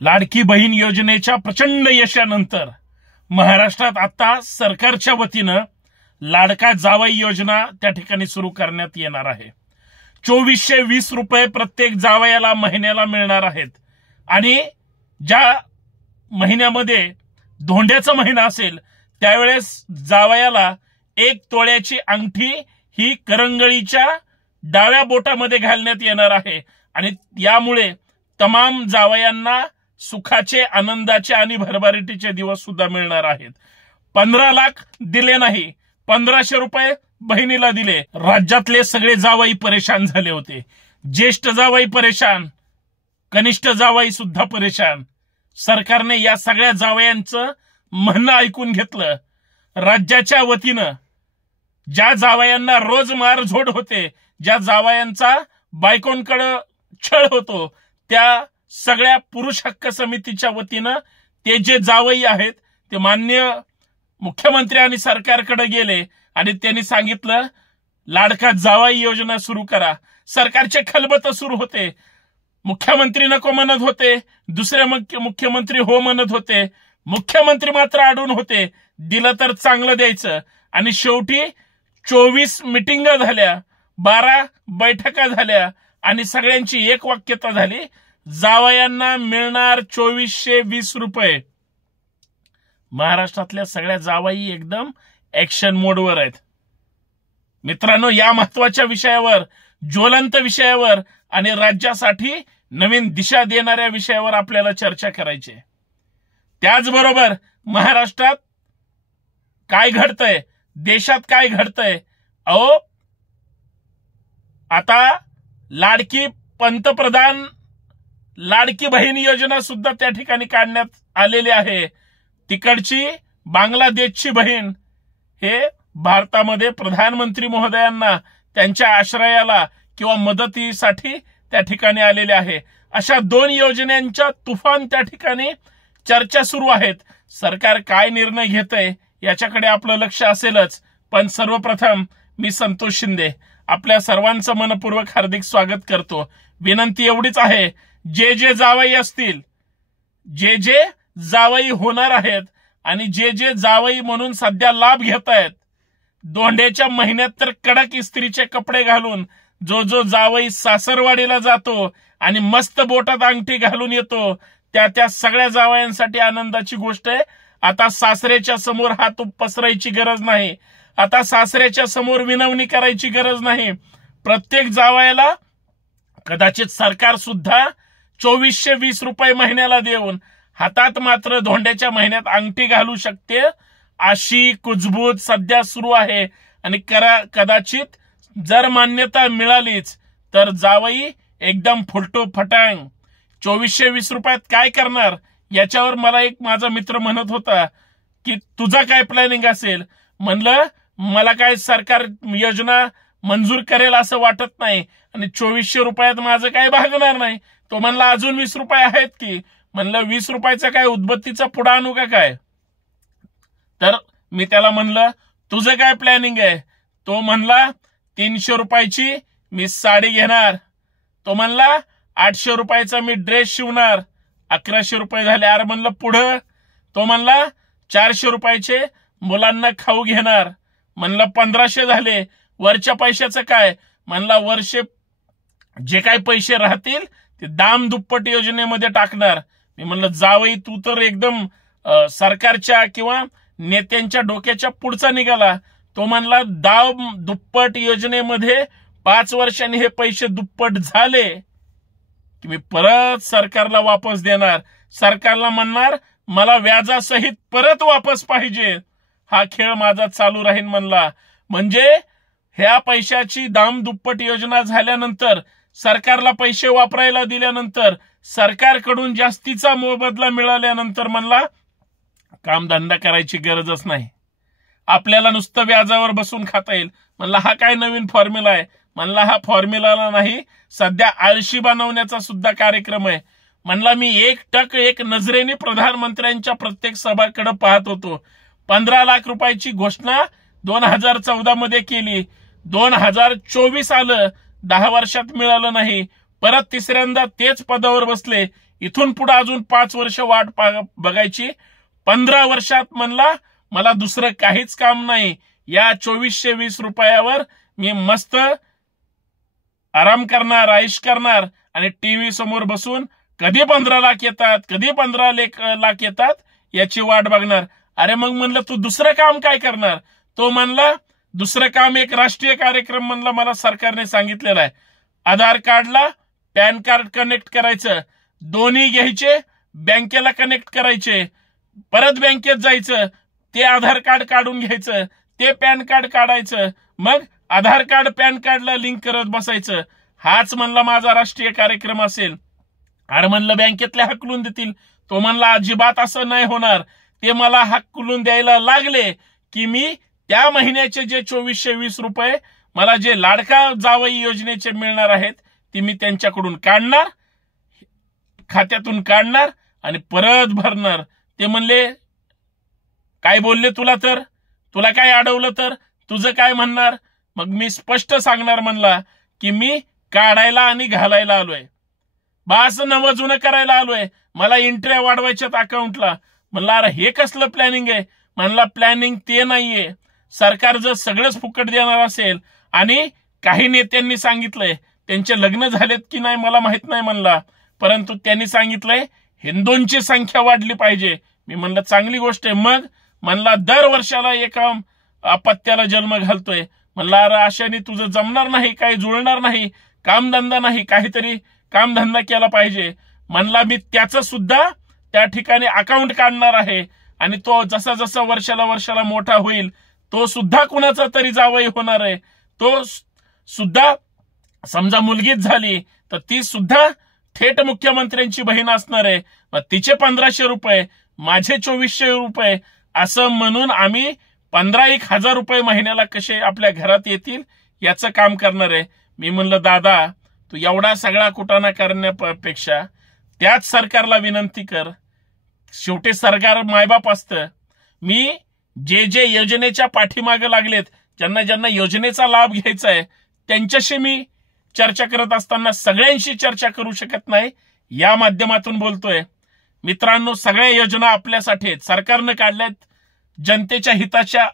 लाडकी बहीण योजनेच्या प्रचंड यशानंतर महाराष्ट्रात आता सरकारच्या वतीनं लाडका जावई योजना त्या ठिकाणी सुरू करण्यात येणार आहे। 2420 रुपये प्रत्येक जावयाला महिन्याला मिळणार आहेत आणि ज्या महिन्यामध्ये धोंड्याचा महिना असेल त्यावेळेस जावयाला 1 तोळ्याची अंगठी ही करंगळीच्या डाव्या बोटामध्ये घालण्यात येणार आहे आणि यामुळे तमाम जावयांना सुखाचे, आनंदाचे आणि भरभराटीचे दिवस सुद्धा मिळणार आहेत। 15 लाख दिले नाही, 1500 रुपये बहिणीला दिले। राज्यातले सगळे जावई परेशान झाले होते। ज्येष्ठ जावई परेशान, कनिष्ठ जावई सुद्धा परेशान। सरकारने या सगळ्या जावयांचं म्हणणं ऐकून घेतलं। राज्याच्या वतीनं ज्या जावयांना रोज मारझोड होते, ज्या जावयांचा बायकोंकडे छळ होतो, त्या सगळ्या पुरुष हक्क समितीच्या वतीनं ते जे जावई आहेत ते माननीय मुख्यमंत्री आणि सरकारकडे गेले आणि त्यांनी सांगितलं लाडका जावई योजना सुरू करा। सरकारचे खलबत सुरू होते। मुख्यमंत्री नको म्हणत होते, दुसरे मुख्यमंत्री हो म्हणत होते, मुख्यमंत्री मात्र अडून होते, दिलं तर चांगलं द्यायचं। आणि शेवटी 24 मिटिंग झाल्या, 12 बैठका झाल्या आणि सगळ्यांची एक वाक्यता झाली, जावयांना मिळणार 2420 रुपये। महाराष्ट्रातल्या सगळ्या जावई एकदम ऍक्शन मोडवर आहेत। मित्रांनो, या महत्वाच्या विषयावर, ज्वलंत विषयावर आणि राज्यासाठी नवीन दिशा देणाऱ्या विषयावर आपल्याला चर्चा करायची आहे। त्याचबरोबर महाराष्ट्रात काय घडतंय, देशात काय घडतंय, अहो आता लाडकी पंतप्रधान लाडकी बहीण योजना सुद्धा त्या ठिकाणी काढण्यात आलेली आहे। तिकडची बांगलादेशची बहीण हे भारतामध्ये प्रधानमंत्री महोदयांना त्यांच्या आश्रयाला किंवा मदतीसाठी त्या ठिकाणी आलेले आहे। अशा 2 योजनांच्या तुफान त्या ठिकाणी चर्चा सुरू आहेत। सरकार काय निर्णय घेतंय याच्याकडे आपलं लक्ष असेलच, पण सर्वप्रथम मी संतोष शिंदे आपल्या सर्वांचं मनपूर्वक हार्दिक स्वागत करतो। विनंती एवढीच आहे, जे जे जावई असतील, जे जे जावई होणार आहेत आणि जे जे जावई म्हणून सध्या लाभ घेत आहेत, धोंड्याच्या महिन्यात तर कडक इस्त्रीचे कपडे घालून जो जावई सासरवाडीला जातो आणि मस्त बोटात अंगठी घालून येतो, त्या सगळ्या जावयांसाठी आनंदाची गोष्ट आहे। आता सासरेच्या समोर हात पसरायची गरज नाही, आता सासऱ्याच्या समोर विनवणी करायची गरज नाही। प्रत्येक जावयाला कदाचित सरकार सुद्धा 2420 रुपये महिन्याला देऊन हातात मात्र धोंड्याच्या महिन्यात अंगठी घालू शकते, अशी कुजबूज सध्या सुरू आहे। आणि कदाचित जर मान्यता मिळालीच तर जावई एकदम फुलटो फटांग 2420 रुपयात काय करणार याच्यावर मला एक माझा मित्र म्हणत होता की तुझा काय प्लॅनिंग असेल। म्हणलं मला काय सरकार योजना मंजूर करेल असं वाटत नाही आणि 2400 रुपयात माझं काय भागणार नाही। तो म्हणला अजून 20 रुपये आहेत की। म्हणलं 20 रुपयाचा काय उदबत्तीचा पुडा आणू का काय? तर मी त्याला म्हणलं तुझं काय प्लॅनिंग आहे? तो म्हणला 300 रुपयाची मी साडी घेणार। तो म्हणला 800 रुपयाचा मी ड्रेस शिवणार। 1100 रुपये झाले। अरे म्हणलं पुढं? तो म्हणला 400 रुपयाचे मुलांना खाऊ घेणार। म्हणलं 1500 झाले। वरच्या पैशाचं काय? म्हणला वर्षे जे काय पैसे राहतील ते दाम दुप्पट योजनेमध्ये टाकणार। मी म्हणलं जावई तू तर एकदम सरकारच्या किंवा नेत्यांच्या डोक्याच्या पुढचा निघाला। तो म्हणला दाम दुप्पट योजनेमध्ये 5 वर्षांनी हे पैसे दुप्पट झाले की मी परत सरकारला वापस देणार। सरकारला म्हणणार मला व्याजासहित परत वापस पाहिजे। हा खेळ माझा चालू राहील म्हणला। म्हणजे ह्या पैशाची दाम दुप्पट योजना झाल्यानंतर, सरकारला पैसे वापरायला दिल्यानंतर, सरकारकडून जास्तीचा मोबदला मिळाल्यानंतर म्हणला कामधंदा करायची गरजच नाही, आपल्याला नुसतं व्याजावर बसून खाता येईल। म्हणला हा काय नवीन फॉर्म्युला आहे? म्हणला हा फॉर्म्युला नाही, सध्या आळशी बनवण्याचा सुद्धा कार्यक्रम आहे। म्हणला मी एक नजरेने प्रधानमंत्र्यांच्या प्रत्येक सभाकडे पाहत होतो। 15 लाख रुपयाची घोषणा 2014 मध्ये केली, 2024 आलं, 10 वर्षात मिळालं नाही, परत तिसऱ्यांदा तेच पदावर बसले। इथून पुढे अजून 5 वर्ष वाट बघायची. 15 वर्षात म्हणला मला दुसरं काहीच काम नाही. या 2420 रुपयावर मी मस्त आराम करणार, आयुष करणार आणि टीव्ही समोर बसून कधी 15 लाख येतात, कधी 15 लाख येतात याची वाट बघणार. अरे मग म्हणलं तू दुसरं काम काय करणार? तो म्हणला दुसरं काम एक राष्ट्रीय कार्यक्रम म्हणला मला सरकारने सांगितलेला आहे. आधार कार्डला पॅन कार्ड कनेक्ट करायचं, दोन्ही घ्यायचे, बँकेला कनेक्ट करायचे, परत बँकेत जायचं, ते आधार कार्ड काढून घ्यायचं, ते पॅन कार्ड काढायचं, मग आधार कार्ड पॅन कार्डला लिंक करत बसायचं. हाच म्हणला माझा राष्ट्रीय कार्यक्रम असेल. अरे म्हणलं बँकेतले हकलून देतील. तो म्हणला अजिबात असं नाही होणार. ते मला हकलून द्यायला लागले की मी त्या महिन्याचे जे 2420 रुपये मला जे लाडका जावई योजनेचे मिळणार आहेत ते मी त्यांच्याकडून काढणार, खात्यातून काढणार आणि परत भरणार. ते म्हणले काय बोलले तुला तर, तुला काय अडवलं तर, तुझं काय म्हणणार? मग मी स्पष्ट सांगणार म्हणला की मी काढायला आणि घालायला आलोय, बास नवं जुनं करायला आलोय, मला एंट्र्या वाढवायच्यात अकाउंटला. म्हणला अरे हे कसलं प्लॅनिंग आहे? म्हणला प्लॅनिंग ते नाहीये. सरकार जर सगळंच फुकट देणार असेल आणि काही नेत्यांनी सांगितलंय, त्यांचे लग्न झालेत की नाही मला माहित नाही म्हणला, परंतु त्यांनी सांगितलंय हिंदूंची संख्या वाढली पाहिजे. मी म्हणलं चांगली गोष्ट आहे. मग म्हणला दर वर्षाला एका अपत्याला जन्म घालतोय. म्हणला अरे अशाने तुझं जमणार नाही, काही जुळणार नाही, कामधंदा नाही, काहीतरी कामधंदा केला पाहिजे. म्हणला मी त्याचं सुद्धा त्या ठिकाणी अकाउंट काढणार आहे आणि तो जसा जसा वर्षाला मोठा होईल तो सुद्धा कुणाचा तरी जावई होणार आहे. तो सुद्धा समजा मुलगीच झाली तर ती सुद्धा थेट मुख्यमंत्र्यांची बहीण असणार आहे. मग तिचे 1500 रुपये, माझे 2400 रुपये असं म्हणून आम्ही 15,000 रुपये महिन्याला कसे आपल्या घरात येतील याचं काम करणार आहे. मी म्हणलं दादा तू एवढा सगळा कुटाणा करण्यापेक्षा त्याच सरकारला विनंती कर. शेवटी सरकार मायबाप असतं. मी जे जे योजनेच्या पाठीमागे लागलेत, ज्यांना ज्यांना योजनेचा लाभ घ्यायचा आहे त्यांच्याशी मी चर्चा करत असताना सगळ्यांशी चर्चा करू शकत नाही. या माध्यमातून बोलतोय मित्रांनो, सगळ्या योजना आपल्यासाठी आहेत, सरकारनं काढल्यात, जनतेच्या हिताच्या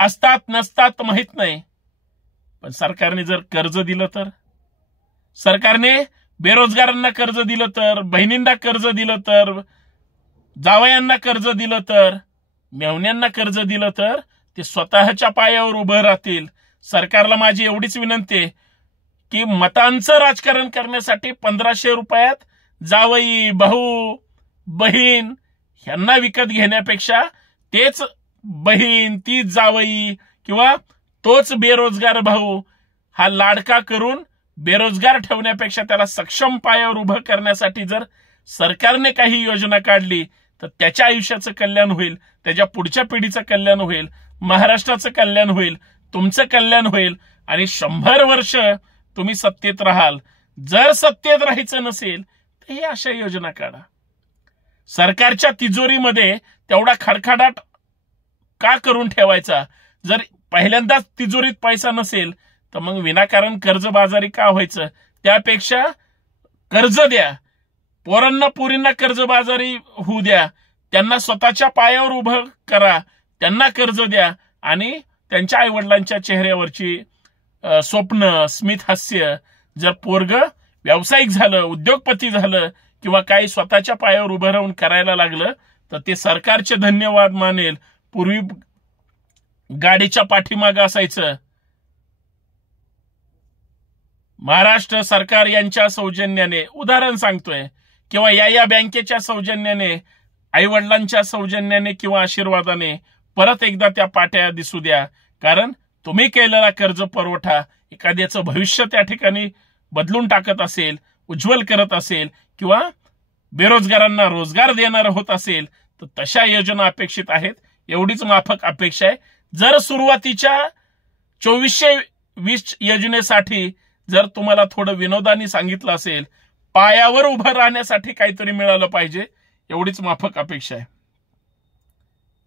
असतात नसतात माहित नाही. पण सरकारने जर कर्ज दिलं तर, सरकारने बेरोजगारांना कर्ज दिलं तर, बहिणींना कर्ज दिलं तर, जावयांना कर्ज दिलं तर, मेव्हण्यांना कर्ज दिलं तर ते स्वतःच्या पायावर उभं राहतील. सरकारला माझी एवढीच विनंती आहे की मतांचं राजकारण करण्यासाठी 1500 रुपयात जावई, भाऊ, बहीण यांना विकत घेण्यापेक्षा तेच बहीण, तीच जावई किंवा तोच बेरोजगार भाऊ हा लाडका करून बेरोजगार ठेवण्यापेक्षा त्याला सक्षम पायावर उभं करण्यासाठी जर सरकारने काही योजना काढली तर त्याच्या आयुष्याचं कल्याण होईल, त्याच्या पुढच्या पिढीचं कल्याण होईल, महाराष्ट्राचं कल्याण होईल, तुमचं कल्याण होईल आणि 100 वर्ष तुम्ही सत्तेत राहाल. जर सत्तेत राहायचं नसेल तर हे अशा योजना काढा. सरकारच्या तिजोरीमध्ये तेवढा खडखडाट का करून ठेवायचा? जर पहिल्यांदाच तिजोरीत पैसा नसेल तर मग विनाकारण कर्जबाजारी का व्हायचं? त्यापेक्षा कर्ज द्या, पोरांना पुरींना कर्जबाजारी होऊ द्या, त्यांना स्वतःच्या पायावर उभं करा, त्यांना कर्ज द्या आणि त्यांच्या आईवडिलांच्या चेहऱ्यावरची स्वप्न, स्मित हास्य, जर पोरग व्यावसायिक झालं, उद्योगपती झालं किंवा काही स्वतःच्या पायावर उभं राहून करायला लागलं तर ते सरकारचे धन्यवाद मानेल. पूर्वी गाडीच्या पाठीमागं असायचं महाराष्ट्र सरकार यांच्या सौजन्याने, उदाहरण सांगतोय, किंवा या बँकेच्या सौजन्याने, आईवडिलांच्या सौजन्याने किंवा आशीर्वादाने परत एकदा त्या पाट्या दिसू द्या. कारण तुम्ही केलेला कर्ज पुरवठा एखाद्याचं भविष्य त्या ठिकाणी बदलून टाकत असेल, उज्ज्वल करत असेल किंवा बेरोजगारांना रोजगार देणार होत असेल तर तशा योजना अपेक्षित आहेत. एवढीच माफक अपेक्षा आहे. जर सुरुवातीच्या 2420 योजनेसाठी जर तुम्हाला थोडं विनोदाने सांगितलं असेल, पायावर उभं राहण्यासाठी काहीतरी मिळालं पाहिजे, एवढीच माफक अपेक्षा आहे.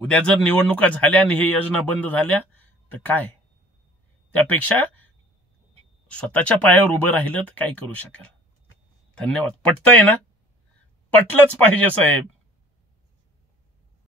उद्या जर निवडणुका झाल्या आणि ही योजना बंद झाल्या तर काय? त्यापेक्षा स्वतःच्या पायावर उभं राहिलं तर काय करू शकाल. धन्यवाद. पटतंय ना? पटलंच पाहिजे साहेब.